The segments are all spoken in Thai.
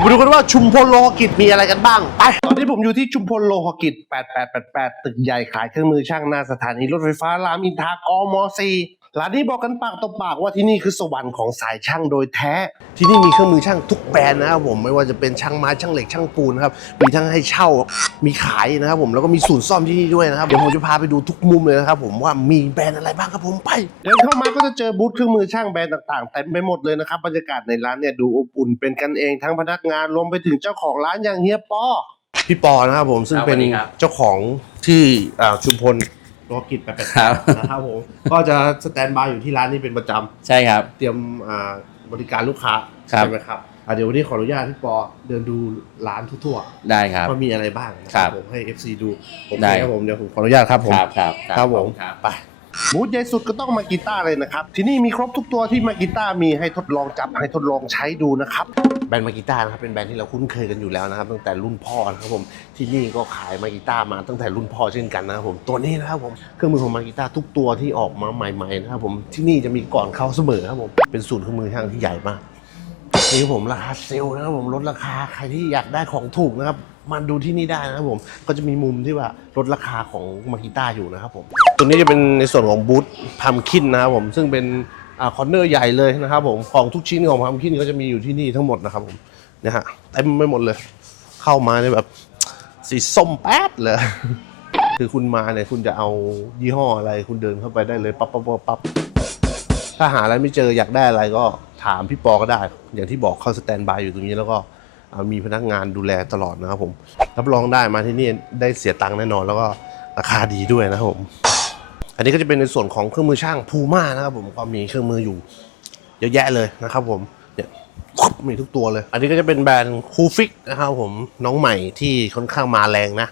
เรามาดูกันว่าชุมพลโลหกิจมีอะไรกันบ้าง ไป ตอนนี้ผมอยู่ที่ชุมพลโลหกิจ 8888 ตึกใหญ่ขายเครื่องมือช่างหน้าสถานีรถไฟฟ้ารามอินทรากม .4 ร้านนี้บอกกันปากต่อปากว่าที่นี่คือสวรรค์ของสายช่างโดยแท้ ที่นี่มีเครื่องมือช่างทุกแบรนด์นะครับผมไม่ว่าจะเป็นช่างไม้ช่างเหล็กช่างปูนนะครับมีทั้งให้เช่ามีขายนะครับผมแล้วก็มีศูนย์ซ่อมที่นี่ด้วยนะครับเดี๋ยวผมจะพาไปดูทุกมุมเลยนะครับผมว่ามีแบรนด์อะไรบ้างครับผมไปเดินเข้ามาก็จะเจอบูธเครื่องมือช่างแบรนด์ต่างๆเต็มไปหมดเลยนะครับบรรยากาศในร้านเนี่ยดูอบอุ่นเป็นกันเองทั้งพนักงานรวมไปถึงเจ้าของร้านอย่างเฮียปอพี่ปอนะครับผมซึ่งครับเป็นสวัสดีครับเจ้าของที่อ่าชุมพล โลกิจแปดครับ นะครับผมก็จะสแตนบายอยู่ที่ร้านนี้เป็นประจำใช่ครับ เตรียมอ่าบริการลูกค้าครับ ใช่ไหมครับอะเดี๋ยววันนี้ขออนุญาตพี่ปอเดินดูร้านทั่วได้ครับ ๆว่ามีอะไรบ้างนะครับผมให้ FC ดูโอเคได้ครับผมเดี๋ยวผมขออนุญาตครับผม ครับครับครับผมครับ ไป บูธใหญ่สุดก็ต้องมากีต้าเลยนะครับ ที่นี่มีครบทุกตัวที่มากีต้ามีให้ทดลองจับให้ทดลองใช้ดูนะครับ แบรนด์มากีต้านะครับเป็นแบรนด์ที่เราคุ้นเคยกันอยู่แล้วนะครับ ตั้งแต่รุ่นพ่อนะครับผมที่นี่ก็ขายมากีต้ามาตั้งแต่รุ่นพ่อเช่นกันนะครับผมตัวนี้นะครับผมเครื่องมือของมากีต้าทุกตัวที่ออกมาใหม่ๆนะครับผมที่นี่จะมีก่อนเข้าเสมอครับผมเป็นศูนย์เครื่องมือช่างที่ใหญ่มากนี่ผมราคาเซลล์นะครับผมลดราคาใครที่อยากได้ของถูกนะครับ มาดูที่นี่ได้นะครับผม ก็จะมีมุมที่ว่าลดราคาของมากิต้าอยู่นะครับผมตรงนี้จะเป็นในส่วนของบูธพัมคินนะครับผมซึ่งเป็นอคอนเนอร์ใหญ่เลยนะครับผมของทุกชิ้นของพัมคินก็จะมีอยู่ที่นี่ทั้งหมดนะครับผมเนี่ยฮะเต็มไปหมดเลย เข้ามาเนี่ยแบบสีส้มแป๊ดเลยคือคุณมาเนี่ยคุณจะเอายี่ห้ออะไรคุณเดินเข้าไปได้เลยปั๊บปั๊บปั๊บปั๊บถ้าหาอะไรไม่เจออยากได้อะไรก็ถามพี่ปอก็ได้ อย่างที่บอกเข้าสแตนบายอยู่ตรงนี้แล้วก็ มีพนักงานดูแลตลอดนะครับผม รับรองได้มาที่นี่ได้เสียตังค์แน่นอน แล้วก็ราคาดีด้วยนะครับผม อันนี้ก็จะเป็นในส่วนของเครื่องมือช่างพูม่านะครับผมก็มีเครื่องมืออยู่เยอะแยะเลยนะครับผมเนี่ยมีทุกตัวเลย อันนี้ก็จะเป็นแบรนด์คูฟิกนะครับผมน้องใหม่ที่ค่อนข้างมาแรงนะ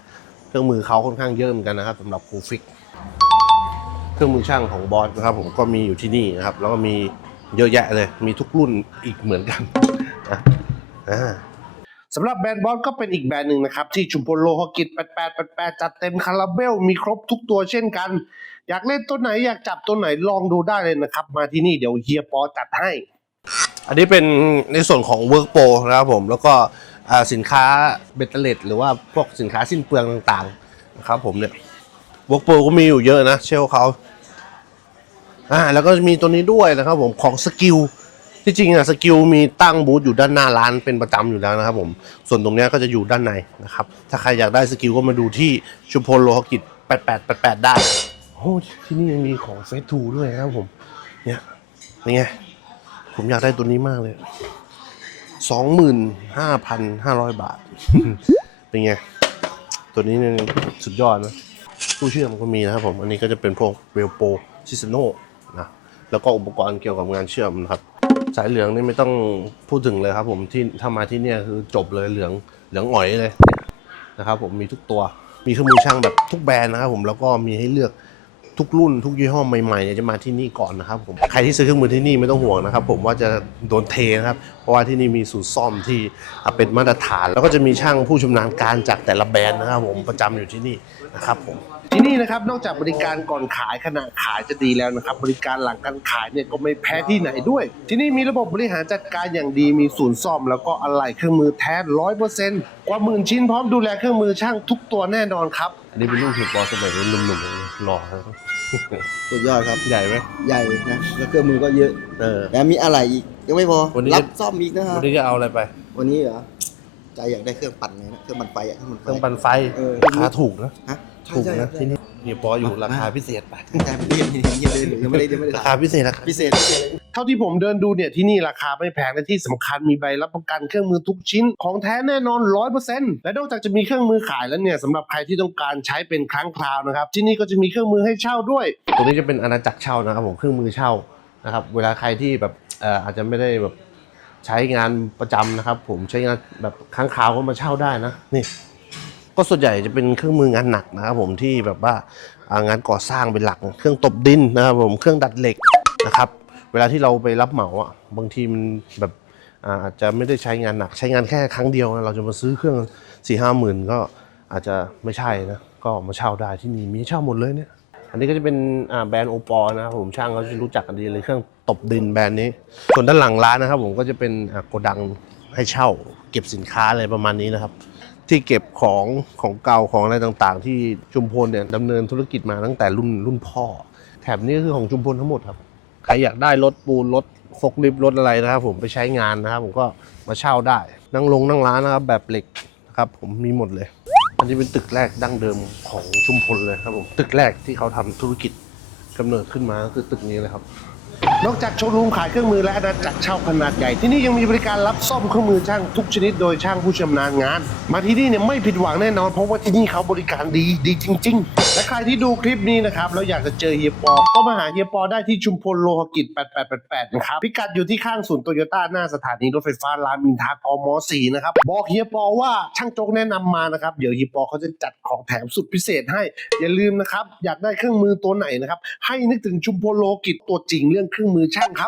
เครื่องมือเขาค่อนข้างเยอะเหมือนกันนะครับสำหรับคูฟิกเครื่องมือช่างของบอสนะครับผมก็มีอยู่ที่นี่นะครับ แล้วก็มีเยอะแยะเลย มีทุกรุ่นอีกเหมือนกันนะอ่า สำหรับแบรนด์บอสก็เป็นอีกแบรนด์หนึ่งนะครับ ที่ชุมพลโลหกิจ 8888 จัดเต็มคาราเบล มีครบทุกตัวเช่นกัน อยากเล่นตัวไหนอยากจับตัวไหนลองดูได้เลยนะครับ มาที่นี่เดี๋ยวเฮียปอจัดให้ อันนี้เป็นในส่วนของ Work Pro นะครับผม แล้วก็อ่าสินค้าเบตเตอร์เลตหรือว่าพวกสินค้าสิ้นเปลืองต่างๆนะครับผมเนี่ย Work Pro ก็มีอยู่เยอะนะ เชลเขาอ่าแล้วก็มีตัวนี้ด้วยนะครับผมของสกิล ที่จริงอะสกิลมีตั้งบูธอยู่ด้านหน้าร้านเป็นประจำอยู่แล้วนะครับผมส่วนตรงนี้ก็จะอยู่ด้านในนะครับถ้าใครอยากได้สกิลก็มาดูที่ชุมพลโลหกิจ8888 ได้โอ้ที่นี่ยังมีของเฟสทูด้วยนะครับผม เนี่ยนี่ไง ผมอยากได้ตัวนี้มากเลยสองหมื่นห้าพันห้าร้อยบาท เป็นไง ตัวนี้เนี่ยสุดยอดนะตู้เชื่อมก็มีนะครับผม อันนี้ก็จะเป็นพวกเวลโปชิสโนนะ แล้วก็อุปกรณ์เกี่ยวกับงานเชื่อมนะครับ สายเหลืองนี่ไม่ต้องพูดถึงเลยครับ ผมที่ถ้ามาที่เนี่ยคือจบเลยเหลืองเหลืองอ่อยเลยนะครับ ผมมีทุกตัว มีเครื่องมือช่างแบบทุกแบรนด์นะครับ ผมแล้วก็มีให้เลือกทุกรุ่นทุกยี่ห้อใหม่ๆเนี่ยจะมาที่นี่ก่อนนะครับผมใครที่ซื้อเครื่องมือที่นี่ไม่ต้องห่วงนะครับ ผมว่าจะโดนเทนะครับ เพราะว่าที่นี่มีศูนย์ซ่อมที่เป็นมาตรฐาน แล้วก็จะมีช่างผู้ชำนาญการจากแต่ละแบรนด์นะครับ ผมประจำอยู่ที่นี่นะครับผม ที่นี่นะครับนอกจากบริการก่อนขายขณะขายจะดีแล้วนะครับ บริการหลังการขายเนี่ยก็ไม่แพ้ที่ไหนด้วย ที่นี่มีระบบบริหารจัดการอย่างดีมีศูนย์ซ่อม แล้วก็อะไหล่เครื่องมือแท้ร้อยเปอร์เซ็นต์กว่าหมื่นชิ้นพร้อมดูแลเครื่องมือช่างทุกตัวแน่นอนครับ อันนี้เป็นลูกเห็บปอสมัยหนุ่มๆหล่อครับสุดยอดครับใหญ่ไหมใหญ่นะแล้วเครื่องมือก็เยอะเออแล้วมีอะไรอีกยังไม่พอวันนี้ รับซ่อมอีกนะครัวับนนี้จะเอาอะไรไป วันนี้เหรอใจอยากได้เครื่องปั่นไงนะเครื่องปั่นไฟอะเครื่องปั่นไฟเครื่องปั่นไฟเออ ราคาถูกนะฮะใช่ ถูกใช่นะที่นี่เฮียปออยู่ราคาพิเศษไปใช่ไม่เห็นเห็นเห็นเลยยังไม่ได้ยังไม่ได้ราถาคามพิเศษราคาพิเศษพิเศษเท่าที่ผมเดินดูเนี่ยที่นี่ราคาไม่แพงและที่สำคัญมีใบรับประกันเครื่องมือทุกชิ้นของแท้แน่นอนร้อยเปอร์เซ็นต์และนอกจากจะมีเครื่องมือขายแล้วเนี่ยสำหรับใครที่ต้องการใช้เป็นครั้งคราวนะครับ ที่นี่ก็จะมีเครื่องมือให้เช่าด้วยตรงนี้จะเป็นอาณาจักรเช่านะครับผมเครื่องมือเช่านะครับเวลาใครที่แบบเอ่ออาจจะไม่ได้แบบใช้งานประจำนะครับ ผมใช้งานแบบครั้งคราวก็มาเช่าได้นะนี่ ก็ส่วนใหญ่จะเป็นเครื่องมืองานหนักนะครับผมที่แบบว่างานก่อสร้างเป็นหลัก เครื่องตบดินนะครับผมเครื่องดัดเหล็กนะครับเวลาที่เราไปรับเหมาอะบางทีมันแบบอาจจะไม่ได้ใช้งานหนัก ใช้งานแค่ครั้งเดียวนะเราจะมาซื้อเครื่องสี่ห้าหมื่นก็อาจจะไม่ใช่นะก็มาเช่าได้ที่นี่มีเช่าหมดเลยเนี่ยอันนี้ก็จะเป็นแบรนด์โอปอนะครับผมช่างเขาจะรู้จักกันดีเลยเครื่องตบดินแบรนด์นี้ ส่วนด้านหลังร้านนะครับผมก็จะเป็นโกดัง ให้เช่า เก็บสินค้าอะไรประมาณนี้นะครับ ที่เก็บของของเก่าของอะไรต่างๆ ที่ชุมพลเนี่ยดำเนินธุรกิจมาตั้งแต่รุ่นรุ่นพ่อ แถบนี้ก็คือของชุมพลทั้งหมดครับใครอยากได้รถปูนรถฟกลิฟรถอะไรนะครับ ผมไปใช้งานนะครับ ผมก็มาเช่าได้ นั่งลงนั่งร้านนะครับ แบบเหล็กนะครับ ผมมีหมดเลย อันนี้เป็นตึกแรกดั้งเดิมของชุมพลเลยครับผมตึกแรกที่เขาทำธุรกิจกำเนิดขึ้นมาก็คือตึกนี้เลยครับ นอกจากโชว์รูมขายเครื่องมือและอาณาจักรเช่าขนาดใหญ่ที่นี่ยังมีบริการรับซ่อมเครื่องมือช่างทุกชนิดโดยช่างผู้ชำนาญงาน มาที่นี่เนี่ยไม่ผิดหวังแน่นอนเพราะว่าที่นี่เขาบริการดีดีจริง ๆ และใครที่ดูคลิปนี้นะครับแล้วอยากจะเจอเฮียปอ ก็มาหาเฮียปอได้ที่ชุมพลโลหกิจ 8888 นะครับพิกัดอยู่ที่ข้างศูนย์โตโยต้าหน้าสถานีรถไฟฟ้ารามอินทรากม 4 นะครับบอกเฮียปอว่าช่างโจ๊กแนะนำมานะครับเดี๋ยวเฮียปอเขาจะจัดของแถมสุดพิเศษให้อย่าลืมนะครับอยากได้เครื่องมือตัวไหนนะครับให้นึกถึงชุมพลโลกิจตัวจริงเรื่องเครื่องมือช่างครับ